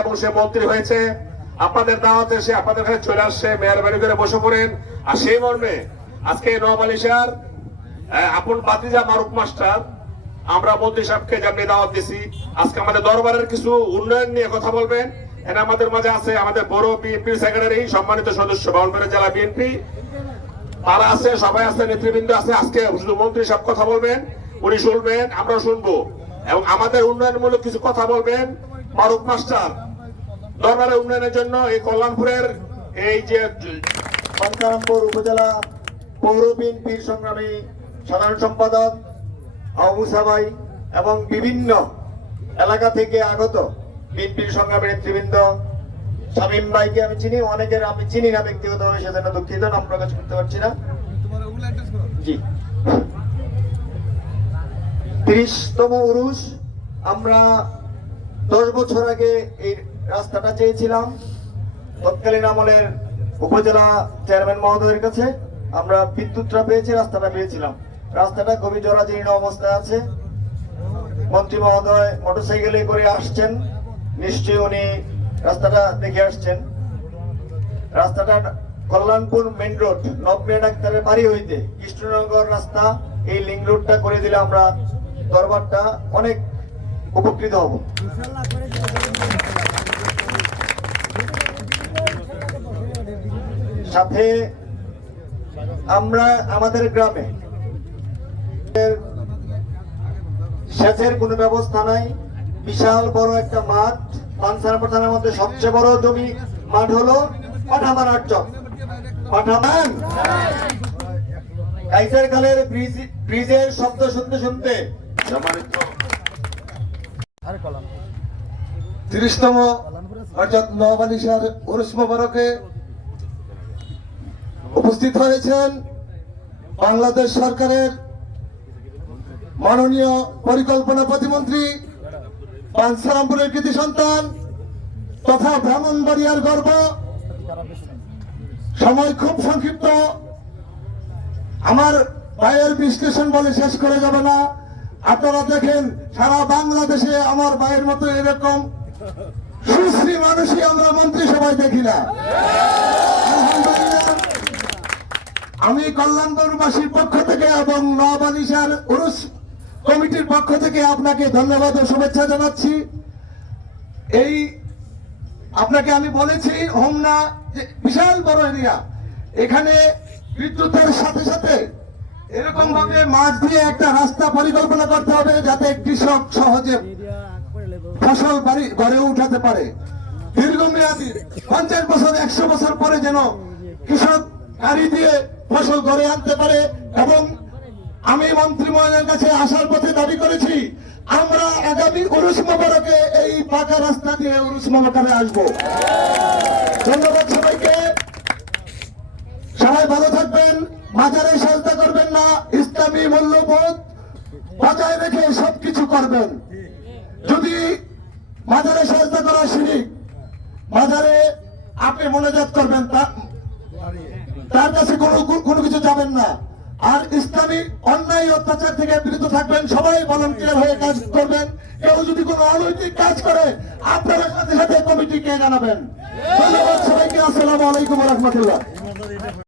এবং সে মন্ত্রী হয়েছে, আপনাদের দাওয়াতে সে আপনাদের কাছে চলে আসছে, মেহরবানি করে বসে পড়েন। আর সেই মর্মে আজকে নোয়াখালীর আপন বাতিজা মারুফ মাস্টার আমরা মন্ত্রী সাহেবকে যেমনি দাওয়াত দিছি, আজকে আমাদের দরবারের কিছু উন্নয়ন নিয়ে কথা বলবেন। এখানে আমাদের মাঝে আছে আমাদের বড় বিএনপি সেক্রেটারি সম্মানিত সদস্য বাউলবাড়ি জেলা বিএনপি, তারা আছে, সবাই আছে, নেতৃবৃন্দ আছে। আজকে শুধু মন্ত্রী সাহেব কথা বলবেন, উনি শুনবেন, আমরা শুনবো, এবং আমাদের উন্নয়নমূলক কিছু কথা বলবেন মারুফ মাস্টার। দরবারের উন্নয়নের জন্য এই কল্যাণপুরের এই যে শঙ্করামপুর উপজেলা পৌর বিএনপির সংগ্রামী সাধারণ সম্পাদক মুসা ভাই এবং বিভিন্ন এলাকা থেকে আগত বিএনপির সংগ্রামী নেতৃবৃন্দ শামীম ভাইকে আমি চিনি, অনেকের আমি চিনি না ব্যক্তিগতভাবে, সেজন্য দুঃখিত, নাম প্রকাশ করতে পারছি না। জি, 30তম উরুস। আমরা 10 বছর আগে এই রাস্তাটা চেয়েছিলাম তৎকালীন আমলের উপজেলা চেয়ারম্যান মহোদয়ের কাছে। আমরা বিদ্যুৎটা পেয়েছি, রাস্তাটা পেয়েছিলাম। রাস্তাটা খুবই জরাজীর্ণ অবস্থায় আছে। মন্ত্রী মহোদয় মোটরসাইকেলে করে আসছেন, নিশ্চয়ই উনি রাস্তাটা দেখে আসছেন। রাস্তাটা কল্যাণপুর মেইন রোড নবমিয়া ডাক্তারের বাড়ি হইতে কৃষ্ণনগর রাস্তা, এই লিঙ্ক রোডটা করে দিলে আমরা দরবারটা অনেক উপকৃত হব। সাথে আমরা আমাদের গ্রামে সেচের কোনো ব্যবস্থা নাই। বিশাল বড় একটা মাঠ, পানসারাপুর থানার মধ্যে সবচেয়ে বড় জমি মাঠ হলো পাঠামারার চক। পাঠামান কাইসার খালের ব্রিজের শব্দ শুনতে শুনতে 30তম অর্থাৎ নোয়াখালীর উরুস মোবারকে উপস্থিত হয়েছেন বাংলাদেশ সরকারের মাননীয় পরিকল্পনা প্রতিমন্ত্রী, পানসারামপুরের কৃতি সন্তান তথা ব্রাহ্মণবাড়িয়ার গর্ব। সময় খুব সংক্ষিপ্ত, আমার ভাইয়ের বিশ্লেষণ বলে শেষ করে যাবে না। আপনারা দেখেন সারা বাংলাদেশে আমার ভাইয়ের মতো এরকম সুশ্রী মানুষই আমরা মন্ত্রিসভায় দেখি না। আমি কল্যাণপুরবাসীর পক্ষ থেকে এবং নোয়াখালীর উরুস কমিটির পক্ষ থেকে আপনাকে ধন্যবাদ ও শুভেচ্ছা জানাচ্ছি। এই আপনাকে আমি বলেছি হোমনা যে বিশাল বড় এরিয়া, এখানে বিদ্যুতের সাথে সাথে এরকম ভাবে মাছ দিয়ে একটা রাস্তা পরিকল্পনা করতে হবে যাতে কৃষক সহজে ফসল বাড়ি ঘরে উঠাতে পারে। দীর্ঘমেয়াদী 50 বছর 100 বছর পরে যেন কৃষক গাড়ি দিয়ে ফসল ঘরে আনতে পারে। এবং আমি মন্ত্রী মহোদয়ের কাছে আসার পথে দাবি করেছি আমরা আগামী উরুস মোবারকে এই পাকা রাস্তা দিয়ে উরুস মোবারকে আসবো। ধন্যবাদ সবাইকে, সবাই ভালো থাকবেন। মাজারে সাজদা করবেন না, ইসলামী মূল্যবোধ বজায় রেখে সবকিছু করবেন। যদি মাজারে সাজদা করা শিরিক, মাজারে আপনি মোনাজাত করবেন, তার কাছে কোনো কিছু যাবেন না। আর ইসলামী অন্যায় অত্যাচার থেকে বিরত থাকবেন, সবাই ভলান্টিয়ার হয়ে কাজ করবেন। কেউ যদি কোনো অনৈতিক কাজ করে আপনারা সাথে সাথে কমিটিকে জানাবেন। ধন্যবাদ সবাইকে, আসসালামু আলাইকুম ওয়া রাহমাতুল্লাহ।